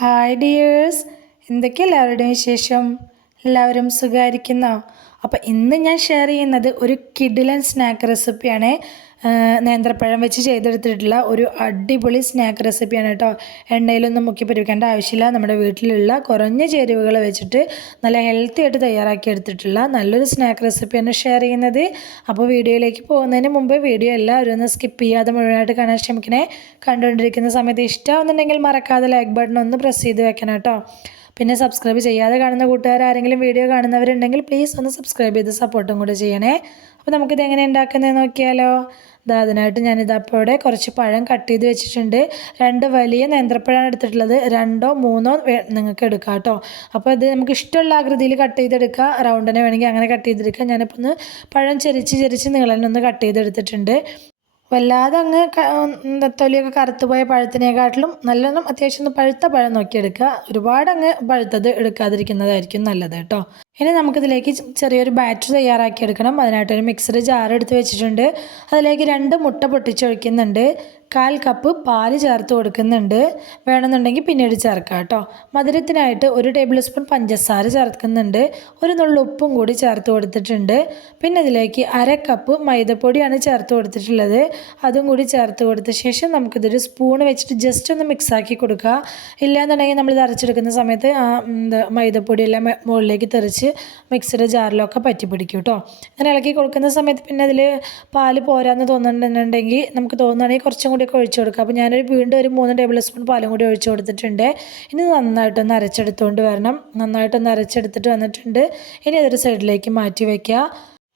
Hi dears, എന്തൊക്കെ എല്ലാവരുടെയും വിശേഷം? എല്ലാവരും സുഖമായിരിക്കുന്നോ? അപ്പോൾ ഇന്ന് ഞാൻ ഷെയർ ചെയ്യുന്നത് ഒരു കിഡിലൻ സ്നാക്ക് റെസിപ്പിയാണ്. നേന്ത്രപ്പഴം വെച്ച് ചെയ്തെടുത്തിട്ടുള്ള ഒരു അടിപൊളി സ്നാക്ക് റെസിപ്പിയാണ് കേട്ടോ. എണ്ണയിലൊന്നും മുക്കി പൊരിക്കേണ്ട ആവശ്യമില്ല. നമ്മുടെ വീട്ടിലുള്ള കുറഞ്ഞ ചേരുവകൾ വെച്ചിട്ട് നല്ല ഹെൽത്തി ആയിട്ട് തയ്യാറാക്കി എടുത്തിട്ടുള്ള നല്ലൊരു സ്നാക്ക് റെസിപ്പിയാണ് ഷെയർ ചെയ്യുന്നത്. അപ്പോൾ വീഡിയോയിലേക്ക് പോകുന്നതിന് മുമ്പ് വീഡിയോ എല്ലാവരും ഒന്ന് സ്കിപ്പ് ചെയ്യാതെ മുഴുവനായിട്ട് കാണാൻ ശ്രമിക്കണേ. കണ്ടുകൊണ്ടിരിക്കുന്ന സമയത്ത് ഇഷ്ടമാവുന്നുണ്ടെങ്കിൽ മറക്കാതെ ലൈക്ക് ബട്ടൺ ഒന്ന് പ്രസ് ചെയ്ത് വെക്കണം കേട്ടോ. പിന്നെ സബ്സ്ക്രൈബ് ചെയ്യാതെ കാണുന്ന കൂട്ടുകാർ ആരെങ്കിലും വീഡിയോ കാണുന്നവരുണ്ടെങ്കിൽ പ്ലീസ് ഒന്ന് സബ്സ്ക്രൈബ് ചെയ്ത് സപ്പോർട്ടും കൂടെ ചെയ്യണേ. അപ്പോൾ നമുക്കിത് എങ്ങനെ ഉണ്ടാക്കുന്നതെന്ന് നോക്കിയാലോ. അതിനായിട്ട് ഞാനിതപ്പോൾ ഇവിടെ കുറച്ച് പഴം കട്ട് ചെയ്ത് വെച്ചിട്ടുണ്ട്. 2 വലിയ നേന്ത്രപ്പഴമാണ് എടുത്തിട്ടുള്ളത്. 2ഓ 3ഓ നിങ്ങൾക്ക് എടുക്കാം കേട്ടോ. അപ്പോൾ ഇത് നമുക്ക് ഇഷ്ടമുള്ള ആകൃതിയിൽ കട്ട് ചെയ്തെടുക്കുക. റൗണ്ടിനെ വേണമെങ്കിൽ അങ്ങനെ കട്ട് ചെയ്തെടുക്കുക. ഞാനിപ്പോൾ ഒന്ന് പഴം ചെരിച്ച് നീളനൊന്ന് കട്ട് ചെയ്തെടുത്തിട്ടുണ്ട്. വല്ലാതെ അങ്ങ് തൊലിയൊക്കെ കറുത്ത് പോയ പഴത്തിനെക്കാട്ടിലും നല്ലോണം അത്യാവശ്യം ഒന്ന് പഴുത്ത പഴം നോക്കിയെടുക്കുക. ഒരുപാട് അങ്ങ് പഴുത്തത് എടുക്കാതിരിക്കുന്നതായിരിക്കും നല്ലത് കേട്ടോ. ഇനി നമുക്കിതിലേക്ക് ചെറിയൊരു ബാറ്റർ തയ്യാറാക്കിയെടുക്കണം. അതിനായിട്ടൊരു മിക്സഡ് ജാർ എടുത്ത് വെച്ചിട്ടുണ്ട്. അതിലേക്ക് 2 മുട്ട പൊട്ടിച്ചൊഴിക്കുന്നുണ്ട്. 1/4 കപ്പ് പാല് ചേർത്ത് കൊടുക്കുന്നുണ്ട്. വേണമെന്നുണ്ടെങ്കിൽ പിന്നീട് ചേർക്കാം കേട്ടോ. മധുരത്തിനായിട്ട് 1 ടേബിൾ സ്പൂൺ പഞ്ചസാര ചേർക്കുന്നുണ്ട്. ഒരു നുള്ളു ഉപ്പും കൂടി ചേർത്ത് കൊടുത്തിട്ടുണ്ട്. പിന്നെ ഇതിലേക്ക് 1/2 കപ്പ് മൈദപ്പൊടിയാണ് ചേർത്ത് കൊടുത്തിട്ടുള്ളത്. അതും കൂടി ചേർത്ത് കൊടുത്ത ശേഷം നമുക്കിതൊരു സ്പൂൺ വെച്ചിട്ട് ജസ്റ്റ് ഒന്ന് മിക്സാക്കി കൊടുക്കുക. ഇല്ലയെന്നുണ്ടെങ്കിൽ നമ്മളിത് അരച്ചെടുക്കുന്ന സമയത്ത് മൈദപ്പൊടിയെല്ലാം മുകളിലേക്ക് തെറിച്ച് മിക്സിയുടെ ജാറിലൊക്കെ പറ്റി പിടിക്കും കേട്ടോ. അങ്ങനെ ഇളക്കി കൊടുക്കുന്ന സമയത്ത് പിന്നെ അതിൽ പാല് പോരാന്ന് തോന്നുന്നുണ്ടെങ്കിൽ നമുക്ക് തോന്നുകയാണെങ്കിൽ കുറച്ചും കൂടി ഒക്കെ ഒഴിച്ചു കൊടുക്കുക. അപ്പോൾ ഞാനൊരു വീണ്ടും ഒരു 3 ടേബിൾ സ്പൂൺ പാലും കൂടി ഒഴിച്ചു കൊടുത്തിട്ടുണ്ട്. ഇനി നന്നായിട്ടൊന്ന് അരച്ചെടുത്തുകൊണ്ട് വരണം. നന്നായിട്ടൊന്ന് അരച്ചെടുത്തിട്ട് വന്നിട്ടുണ്ട്. ഇനി അതൊരു സൈഡിലേക്ക് മാറ്റി വയ്ക്കുക.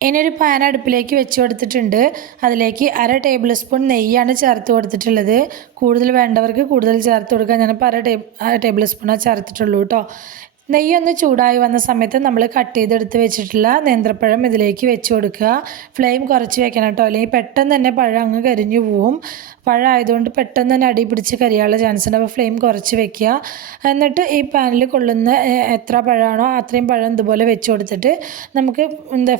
ഇനി ഒരു പാൻ അടുപ്പിലേക്ക് വെച്ച് കൊടുത്തിട്ടുണ്ട്. അതിലേക്ക് 1/2 ടേബിൾ സ്പൂൺ നെയ്യാണ് ചേർത്ത് കൊടുത്തിട്ടുള്ളത്. കൂടുതൽ വേണ്ടവർക്ക് കൂടുതൽ ചേർത്ത് കൊടുക്കുക. ഞാനിപ്പോൾ 1/2 ടേബിൾ സ്പൂണാണ് ചേർത്തിട്ടുള്ളൂ കേട്ടോ. നെയ്യൊന്ന് ചൂടായി വന്ന സമയത്ത് നമ്മൾ കട്ട് ചെയ്തെടുത്ത് വെച്ചിട്ടുള്ള നേന്ത്രപ്പഴം ഇതിലേക്ക് വെച്ച് കൊടുക്കുക. ഫ്ലെയിം കുറച്ച് വെക്കണം കേട്ടോ, അല്ലെങ്കിൽ പെട്ടെന്ന് തന്നെ പഴം അങ്ങ് കരിഞ്ഞു പോവും. പഴം ആയതുകൊണ്ട് പെട്ടെന്ന് തന്നെ അടി പിടിച്ച് കരിയാനുള്ള ചാൻസ് ഉണ്ട്. അപ്പോൾ ഫ്ലെയിം കുറച്ച് വെക്കുക. എന്നിട്ട് ഈ പാനിൽ കൊള്ളുന്ന എത്ര പഴമാണോ അത്രയും പഴം ഇതുപോലെ വെച്ച് കൊടുത്തിട്ട് നമുക്ക്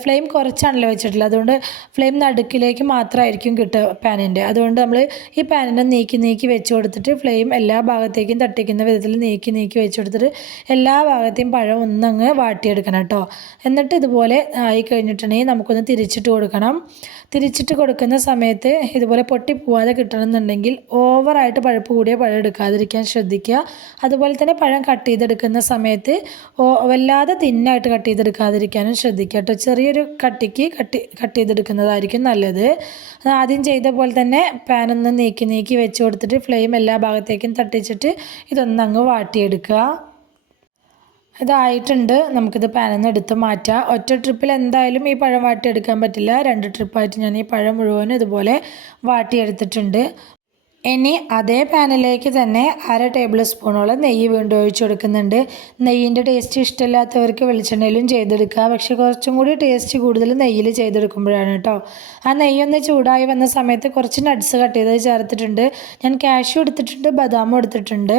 ഫ്ലെയിം കുറച്ചാണല്ലോ വെച്ചിട്ടുള്ളത്. അതുകൊണ്ട് ഫ്ലെയിം നടുക്കിലേക്ക് മാത്രമായിരിക്കും കിട്ടുക പാനിൻ്റെ. അതുകൊണ്ട് നമ്മൾ ഈ പാനിനെ നീക്കി വെച്ച് കൊടുത്തിട്ട് ഫ്ലെയിം എല്ലാ ഭാഗത്തേക്കും തട്ടിക്കുന്ന വിധത്തിൽ നീക്കി വെച്ച് കൊടുത്തിട്ട് എല്ലാ ഭാഗത്തെയും പഴം ഒന്നങ്ങ് വാട്ടിയെടുക്കണം കേട്ടോ. എന്നിട്ട് ഇതുപോലെ ആയി കഴിഞ്ഞിട്ടുണ്ടെങ്കിൽ നമുക്കൊന്ന് തിരിച്ചിട്ട് കൊടുക്കണം. തിരിച്ചിട്ട് കൊടുക്കുന്ന സമയത്ത് ഇതുപോലെ പൊട്ടിപ്പോവാതെ കിട്ടണമെന്നുണ്ടെങ്കിൽ ഓവറായിട്ട് പഴുപ്പ് കൂടിയ പഴം എടുക്കാതിരിക്കാൻ ശ്രദ്ധിക്കുക. അതുപോലെ തന്നെ പഴം കട്ട് ചെയ്തെടുക്കുന്ന സമയത്ത് വല്ലാതെ തിന്നായിട്ട് കട്ട് ചെയ്തെടുക്കാതിരിക്കാനും ശ്രദ്ധിക്കുക കേട്ടോ. ചെറിയൊരു കട്ടിക്ക് കട്ട് ചെയ്തെടുക്കുന്നതായിരിക്കും നല്ലത്. ആദ്യം ചെയ്ത പോലെ തന്നെ പാനൊന്ന് നീക്കി വെച്ച് കൊടുത്തിട്ട് ഫ്ലെയിം എല്ലാ ഭാഗത്തേക്കും തട്ടിച്ചിട്ട് ഇതൊന്നങ്ങ് വാട്ടിയെടുക്കുക. ഇതായിട്ടുണ്ട്. നമുക്കിത് പാനിൽ നിന്ന് എടുത്ത് മാറ്റാം. ഒറ്റ ട്രിപ്പിൽ എന്തായാലും ഈ പഴം വാട്ടിയെടുക്കാൻ പറ്റില്ല. 2 ട്രിപ്പായിട്ട് ഞാൻ ഈ പഴം മുഴുവനും ഇതുപോലെ വാട്ടിയെടുത്തിട്ടുണ്ട്. ഇനി അതേ പാനിലേക്ക് തന്നെ 1/2 ടേബിൾ സ്പൂണോളം നെയ്യ് വീണ്ടും ഒഴിച്ചു കൊടുക്കുന്നുണ്ട്. നെയ്യിൻ്റെ ടേസ്റ്റ് ഇഷ്ടമില്ലാത്തവർക്ക് വെളിച്ചെണ്ണയിലും ചെയ്തെടുക്കുക. പക്ഷേ കുറച്ചും കൂടി ടേസ്റ്റ് കൂടുതൽ നെയ്യിൽ ചെയ്തെടുക്കുമ്പോഴാണ് കേട്ടോ. ആ നെയ്യൊന്ന് ചൂടായി വന്ന സമയത്ത് കുറച്ച് നട്ട്സ് കട്ട് ചെയ്ത് ചേർത്തിട്ടുണ്ട്. ഞാൻ കാഷ്യൂ എടുത്തിട്ടുണ്ട്, ബദാമും എടുത്തിട്ടുണ്ട്.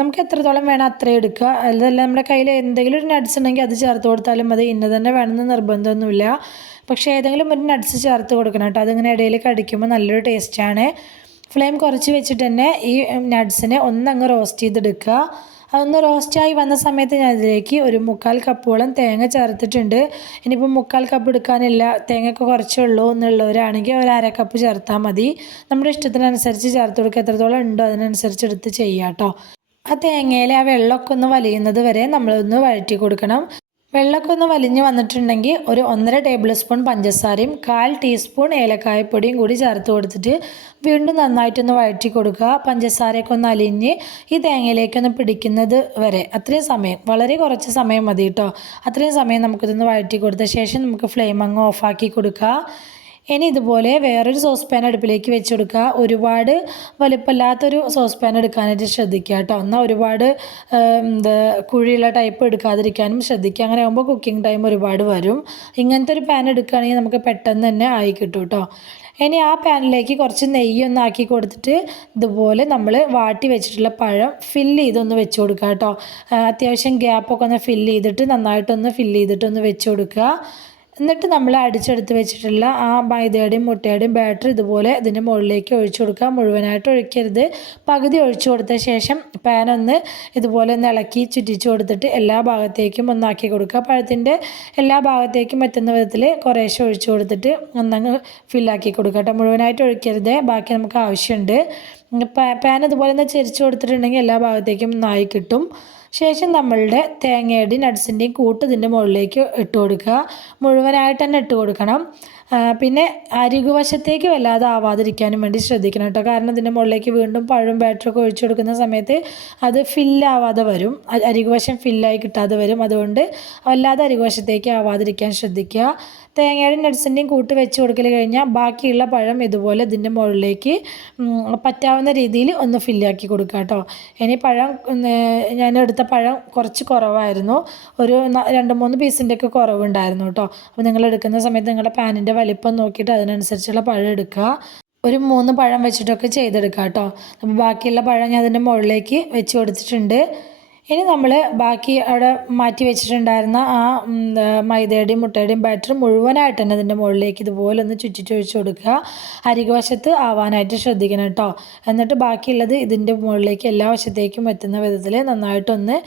നമുക്ക് എത്രത്തോളം വേണം അത്രയും എടുക്കുക. അതല്ല നമ്മുടെ കയ്യിൽ എന്തെങ്കിലും ഒരു നട്ട്സ് ഉണ്ടെങ്കിൽ അത് ചേർത്ത് കൊടുത്താലും മതി. ഇന്ന തന്നെ വേണമെന്ന് നിർബന്ധമൊന്നുമില്ല. പക്ഷേ ഏതെങ്കിലും ഒരു നട്ട്സ് ചേർത്ത് കൊടുക്കണം കേട്ടോ. അതിങ്ങനെ ഇടയിൽ കടിക്കുമ്പോൾ നല്ലൊരു ടേസ്റ്റാണ്. ഫ്ലെയിം കുറച്ച് വെച്ചിട്ട് തന്നെ ഈ നട്ട്സിനെ ഒന്നങ്ങ് റോസ്റ്റ് ചെയ്തെടുക്കുക. അതൊന്ന് റോസ്റ്റായി വന്ന സമയത്ത് ഞാൻ ഇതിലേക്ക് ഒരു 1/4 കപ്പോളം തേങ്ങ ചേർത്തിട്ടുണ്ട്. ഇനിയിപ്പോൾ 1/4 കപ്പ് എടുക്കാനില്ല, തേങ്ങയൊക്കെ കുറച്ചേ ഉള്ളൂ എന്നുള്ളവരാണെങ്കിൽ ഒരു 1/2 കപ്പ് ചേർത്താൽ മതി. നമ്മുടെ ഇഷ്ടത്തിനനുസരിച്ച് ചേർത്ത് കൊടുക്കുക. എത്രത്തോളം ഉണ്ടോ അതിനനുസരിച്ച് എടുത്ത് ചെയ്യാം കേട്ടോ. ആ തേങ്ങയിൽ ആ വെള്ളമൊക്കെ ഒന്ന് വലിയുന്നത് വരെ നമ്മളൊന്ന് വഴറ്റി കൊടുക്കണം. വെള്ളമൊക്കെ ഒന്ന് വലിഞ്ഞ് വന്നിട്ടുണ്ടെങ്കിൽ ഒരു 1.5 ടേബിൾ സ്പൂൺ പഞ്ചസാരയും 1/4 ടീസ്പൂൺ ഏലക്കായപ്പൊടിയും കൂടി ചേർത്ത് കൊടുത്തിട്ട് വീണ്ടും നന്നായിട്ടൊന്ന് വഴറ്റി കൊടുക്കുക. പഞ്ചസാരയൊക്കെ ഒന്ന് അലിഞ്ഞ് ഈ തേങ്ങയിലേക്കൊന്ന് പിടിക്കുന്നത് വരെ അത്രയും സമയം, വളരെ കുറച്ച് സമയം മതി കേട്ടോ. അത്രയും സമയം നമുക്കിതൊന്ന് വഴറ്റി കൊടുത്ത ശേഷം നമുക്ക് ഫ്ലെയിം അങ്ങ് ഓഫാക്കി കൊടുക്കുക. ഇനി ഇതുപോലെ വേറൊരു സോസ് പാൻ അടുപ്പിലേക്ക് വെച്ച് കൊടുക്കുക. ഒരുപാട് വലുപ്പമില്ലാത്തൊരു സോസ് പാൻ എടുക്കാനായിട്ട് ശ്രദ്ധിക്കുക കേട്ടോ. എന്നാൽ ഒരുപാട് കുഴിയുള്ള ടൈപ്പ് എടുക്കാതിരിക്കാനും ശ്രദ്ധിക്കുക. അങ്ങനെ ആകുമ്പോൾ കുക്കിംഗ് ടൈം ഒരുപാട് വരും. ഇങ്ങനത്തെ ഒരു പാൻ എടുക്കുകയാണെങ്കിൽ നമുക്ക് പെട്ടെന്ന് തന്നെ ആയി കിട്ടും കേട്ടോ. ഇനി ആ പാനിലേക്ക് കുറച്ച് നെയ്യൊന്ന് ആക്കി കൊടുത്തിട്ട് ഇതുപോലെ നമ്മൾ വാട്ടി വെച്ചിട്ടുള്ള പഴം ഫില്ല് ചെയ്തൊന്ന് വെച്ച് കൊടുക്കുക കേട്ടോ. അത്യാവശ്യം ഗ്യാപ്പൊക്കെ ഒന്ന് ഫില്ല് ചെയ്തിട്ട് നന്നായിട്ടൊന്ന് ഫില്ല് ചെയ്തിട്ടൊന്ന് വെച്ച് കൊടുക്കുക. എന്നിട്ട് നമ്മൾ അടിച്ചെടുത്ത് വെച്ചിട്ടുള്ള ആ മൈദയുടെയും മുട്ടയുടെയും ബാറ്റർ ഇതുപോലെ ഇതിൻ്റെ മുകളിലേക്ക് ഒഴിച്ചു കൊടുക്കുക. മുഴുവനായിട്ട് ഒഴിക്കരുത്, പകുതി ഒഴിച്ചു കൊടുത്ത ശേഷം പാൻ ഒന്ന് ഇതുപോലെ ഒന്ന് ഇളക്കി ചുറ്റിച്ചു കൊടുത്തിട്ട് എല്ലാ ഭാഗത്തേക്കും ഒന്നാക്കി കൊടുക്കുക. പഴത്തിൻ്റെ എല്ലാ ഭാഗത്തേക്കും എത്തുന്ന വിധത്തിൽ കുറേശ്ശെ ഒഴിച്ചു കൊടുത്തിട്ട് ഒന്നങ്ങ് ഫില്ലാക്കി കൊടുക്കുക കേട്ടോ. മുഴുവനായിട്ട് ഒഴിക്കരുത്, ബാക്കി നമുക്ക് ആവശ്യമുണ്ട്. പാൻ ഇതുപോലെ ഒന്ന് ചെരിച്ച് കൊടുത്തിട്ടുണ്ടെങ്കിൽ എല്ലാ ഭാഗത്തേക്കും ഒന്നായി കിട്ടും. ശേഷം നമ്മളുടെ തേങ്ങയുടെയും നട്ട്സിൻ്റെയും കൂട്ട് ഇതിൻ്റെ മുകളിലേക്ക് ഇട്ട് കൊടുക്കുക. മുഴുവനായിട്ട് തന്നെ ഇട്ട് കൊടുക്കണം. പിന്നെ അരികുവശത്തേക്ക് വല്ലാതെ ആവാതിരിക്കാനും വേണ്ടി ശ്രദ്ധിക്കണം കേട്ടോ. കാരണം ഇതിൻ്റെ മുകളിലേക്ക് വീണ്ടും പഴവും ബാറ്ററൊക്കെ ഒഴിച്ചു കൊടുക്കുന്ന സമയത്ത് അത് ഫില്ലാവാതെ വരും, അരികുവശം ഫില്ലായി കിട്ടാതെ വരും. അതുകൊണ്ട് വല്ലാതെ അരികുവശത്തേക്ക് ആവാതിരിക്കാൻ ശ്രദ്ധിക്കുക. തേങ്ങയുടെയും നട്ട്സിൻ്റെയും കൂട്ട് വെച്ച് കൊടുക്കൽ കഴിഞ്ഞാൽ ബാക്കിയുള്ള പഴം ഇതുപോലെ ഇതിൻ്റെ മുകളിലേക്ക് പറ്റാവുന്ന രീതിയിൽ ഒന്ന് ഫില്ലാക്കി കൊടുക്കുക കേട്ടോ. ഇനി പഴം ഞാൻ എടുത്ത പഴം കുറച്ച് കുറവായിരുന്നു, ഒരു 2-3 പീസിൻ്റെയൊക്കെ കുറവുണ്ടായിരുന്നു കേട്ടോ. അപ്പോൾ നിങ്ങൾ എടുക്കുന്ന സമയത്ത് നിങ്ങളുടെ പാനിൻ്റെ വലിപ്പം നോക്കിയിട്ട് അതിനനുസരിച്ചുള്ള പഴം എടുക്കുക. ഒരു 3 പഴം വെച്ചിട്ടൊക്കെ ചെയ്തെടുക്കുക കേട്ടോ. അപ്പോൾ ബാക്കിയുള്ള പഴം ഞാൻ അതിൻ്റെ മുകളിലേക്ക് വെച്ച് കൊടുത്തിട്ടുണ്ട്. ഇനി നമ്മൾ ബാക്കി അവിടെ മാറ്റി വെച്ചിട്ടുണ്ടായിരുന്ന ആ മൈദയുടെയും മുട്ടയുടെയും ബാറ്റർ മുഴുവനായിട്ട് തന്നെ അതിൻ്റെ മുകളിലേക്ക് ഇതുപോലെ ഒന്ന് ചുറ്റിച്ചൊഴിച്ച് കൊടുക്കുക. അരികുവശത്ത് ആവാനായിട്ട് ശ്രദ്ധിക്കണം കേട്ടോ. എന്നിട്ട് ബാക്കിയുള്ളത് ഇതിൻ്റെ മുകളിലേക്ക് എല്ലാ വശത്തേക്കും എത്തുന്ന വിധത്തിൽ നന്നായിട്ടൊന്ന്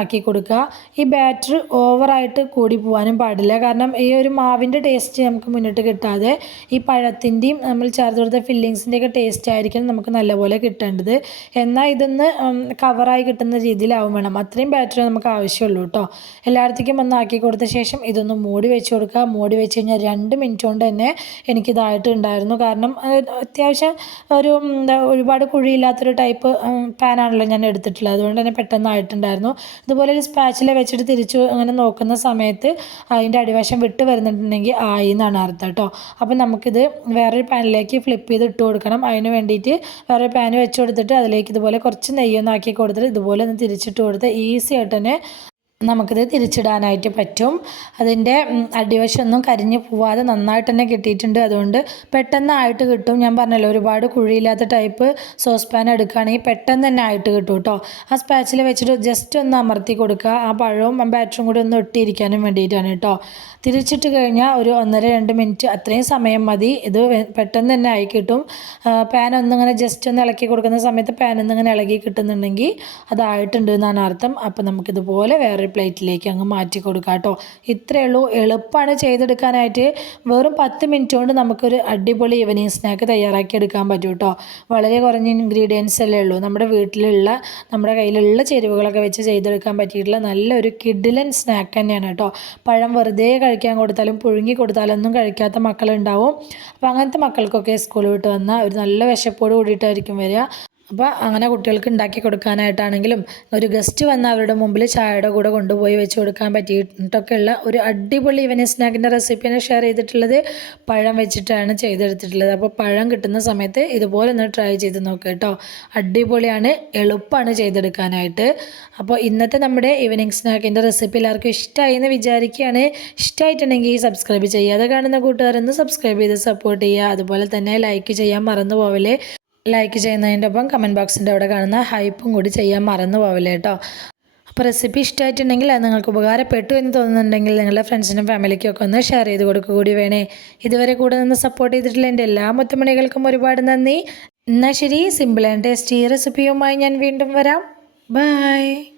ആക്കി കൊടുക്കുക. ഈ ബാറ്റർ ഓവറായിട്ട് കൂടി പോകാനും പാടില്ല, കാരണം ഈ ഒരു മാവിൻ്റെ ടേസ്റ്റ് നമുക്ക് മുന്നിട്ട് കിട്ടാതെ ഈ പഴത്തിൻ്റെയും നമ്മൾ ചേർത്ത് കൊടുത്ത ഫില്ലിങ്സിൻ്റെയൊക്കെ ടേസ്റ്റ് ആയിരിക്കും നമുക്ക് നല്ലപോലെ കിട്ടേണ്ടത്. എന്നാൽ ഇതൊന്ന് കവറായി കിട്ടുന്ന രീതിയിലാവും വേണം. അത്രയും ബാറ്ററി നമുക്ക് ആവശ്യമുള്ളൂ കേട്ടോ. എല്ലായിടത്തേക്കും ഒന്ന് ആക്കി കൊടുത്ത ശേഷം ഇതൊന്ന് മൂടി വെച്ച് കൊടുക്കുക. മൂടി വെച്ച് കഴിഞ്ഞാൽ 2 മിനിറ്റ് കൊണ്ട് തന്നെ എനിക്കിതായിട്ട് ഉണ്ടായിരുന്നു. കാരണം അത്യാവശ്യം ഒരു ഒരുപാട് കുഴിയില്ലാത്തൊരു ടൈപ്പ് പാനാണല്ലോ ഞാൻ എടുത്തിട്ടുള്ളത്, അതുകൊണ്ട് തന്നെ പെട്ടെന്നായിട്ടുണ്ടായിരുന്നു. ഇതുപോലെ ഒരു സ്പാച്ചില വെച്ചിട്ട് തിരിച്ചു അങ്ങനെ നോക്കുന്ന സമയത്ത് അതിൻ്റെ അടിവശം വിട്ട് വരുന്നുണ്ടെങ്കിൽ ആയി എന്നാണ് അർത്ഥം കേട്ടോ. അപ്പം നമുക്കിത് വേറൊരു പാനിലേക്ക് ഫ്ലിപ്പ് ചെയ്ത് ഇട്ട് കൊടുക്കണം. അതിന് വേണ്ടിയിട്ട് വേറൊരു പാൻ വെച്ച് കൊടുത്തിട്ട് അതിലേക്ക് ഇതുപോലെ കുറച്ച് നെയ്യൊന്നാക്കി കൊടുത്തിട്ട് ഇതുപോലെ തിരിച്ചിട്ട് കൊടുത്ത് ഈസി ആയിട്ട് തന്നെ നമുക്കിത് തിരിച്ചിടാനായിട്ട് പറ്റും. അതിൻ്റെ അടിവശമൊന്നും കരിഞ്ഞ് പോവാതെ നന്നായിട്ട് തന്നെ കിട്ടിയിട്ടുണ്ട്. അതുകൊണ്ട് പെട്ടെന്നായിട്ട് കിട്ടും. ഞാൻ പറഞ്ഞല്ലോ, ഒരുപാട് കുഴിയില്ലാത്ത ടൈപ്പ് സോസ് പാൻ എടുക്കുകയാണെങ്കിൽ പെട്ടെന്ന് തന്നെ ആയിട്ട് കിട്ടും കേട്ടോ. ആ സ്പാച്ചിൽ വെച്ചിട്ട് ജസ്റ്റ് ഒന്ന് അമർത്തി കൊടുക്കുക. ആ പഴവും ബാറ്ററും കൂടി ഒന്ന് ഒട്ടിയിരിക്കാനും വേണ്ടിയിട്ടാണ് കേട്ടോ. തിരിച്ചിട്ട് കഴിഞ്ഞാൽ ഒരു 1-2 മിനിറ്റ് അത്രയും സമയം മതി. ഇത് പെട്ടെന്ന് തന്നെ ആയി കിട്ടും. പാൻ ഒന്നിങ്ങനെ ജസ്റ്റ് ഒന്ന് ഇളക്കി കൊടുക്കുന്ന സമയത്ത് പാൻ ഒന്നിങ്ങനെ ഇളകി കിട്ടുന്നുണ്ടെങ്കിൽ അതായിട്ടുണ്ട് എന്നാണ് അർത്ഥം. അപ്പോൾ നമുക്കിതുപോലെ വേറെ പ്ലേറ്റിലേക്ക് അങ്ങ് മാറ്റി കൊടുക്കാം കേട്ടോ. ഇത്രയേ ഉള്ളൂ, എളുപ്പമാണ് ചെയ്തെടുക്കാനായിട്ട്. വെറും 10 മിനിറ്റ് കൊണ്ട് നമുക്കൊരു അടിപൊളി ഈവനിങ് സ്നാക്ക് തയ്യാറാക്കി എടുക്കാൻ പറ്റും കേട്ടോ. വളരെ കുറഞ്ഞ ഇൻഗ്രീഡിയൻസ് അല്ലേ ഉള്ളൂ, നമ്മുടെ വീട്ടിലുള്ള നമ്മുടെ കയ്യിലുള്ള ചേരുവകളൊക്കെ വെച്ച് ചെയ്തെടുക്കാൻ പറ്റിയിട്ടുള്ള നല്ലൊരു കിഡിലൻ സ്നാക്ക് തന്നെയാണ് കേട്ടോ. പഴം വെറുതെ കഴിക്കാൻ കൊടുത്താലും പുഴുങ്ങി കൊടുത്താലൊന്നും കഴിക്കാത്ത മക്കളുണ്ടാവും. അപ്പോൾ അങ്ങനത്തെ മക്കൾക്കൊക്കെ സ്കൂൾ വിട്ട് വന്നാൽ ഒരു നല്ല വിശപ്പോട് കൂടിയിട്ടായിരിക്കും വരിക. അപ്പോൾ അങ്ങനെ കുട്ടികൾക്ക് ഉണ്ടാക്കി കൊടുക്കാനായിട്ടാണെങ്കിലും ഒരു ഗസ്റ്റ് വന്ന അവരുടെ മുമ്പിൽ ചായയുടെ കൂടെ കൊണ്ടുപോയി വെച്ച് കൊടുക്കാൻ പറ്റിയിട്ടൊക്കെയുള്ള ഒരു അടിപൊളി ഈവനിങ് സ്നാക്കിൻ്റെ റെസിപ്പിയാണ് ഷെയർ ചെയ്തിട്ടുള്ളത്. പഴം വെച്ചിട്ടാണ് ചെയ്തെടുത്തിട്ടുള്ളത്. അപ്പോൾ പഴം കിട്ടുന്ന സമയത്ത് ഇതുപോലെ ഒന്ന് ട്രൈ ചെയ്ത് നോക്കുക കേട്ടോ. അടിപൊളിയാണ്, എളുപ്പമാണ് ചെയ്തെടുക്കാനായിട്ട്. അപ്പോൾ ഇന്നത്തെ നമ്മുടെ ഈവനിങ് സ്നാക്കിൻ്റെ റെസിപ്പി എല്ലാവർക്കും ഇഷ്ടമായി എന്ന് വിചാരിക്കുകയാണ്. ഇഷ്ടമായിട്ടുണ്ടെങ്കിൽ സബ്സ്ക്രൈബ് ചെയ്യാതെ കാണുന്ന കൂട്ടുകാരൊന്ന് സബ്സ്ക്രൈബ് ചെയ്ത് സപ്പോർട്ട് ചെയ്യുക. അതുപോലെ തന്നെ ലൈക്ക് ചെയ്യാൻ മറന്നു പോവല്ലേ. ലൈക്ക് ചെയ്യുന്നതിൻ്റെ ഒപ്പം കമൻറ്റ് ബോക്സിൻ്റെ അവിടെ കാണുന്ന ഹൈപ്പും കൂടി ചെയ്യാൻ മറന്നു പോവില്ല കേട്ടോ. അപ്പോൾ റെസിപ്പി ഇഷ്ടമായിട്ടുണ്ടെങ്കിൽ അത് നിങ്ങൾക്ക് ഉപകാരപ്പെട്ടു എന്ന് തോന്നുന്നുണ്ടെങ്കിൽ നിങ്ങളുടെ ഫ്രണ്ട്സിനും ഫാമിലിക്കും ഒക്കെ ഒന്ന് ഷെയർ ചെയ്ത് കൊടുക്കുക കൂടി വേണേ. ഇതുവരെ കൂടെ നിന്ന് സപ്പോർട്ട് ചെയ്തിട്ടുള്ള എൻ്റെ എല്ലാ മുത്തുമണികൾക്കും ഒരുപാട് നന്ദി. എന്നാൽ ശരി, സിമ്പിൾ ആൻഡ് ടേസ്റ്റി റെസിപ്പിയുമായി ഞാൻ വീണ്ടും വരാം. ബൈ.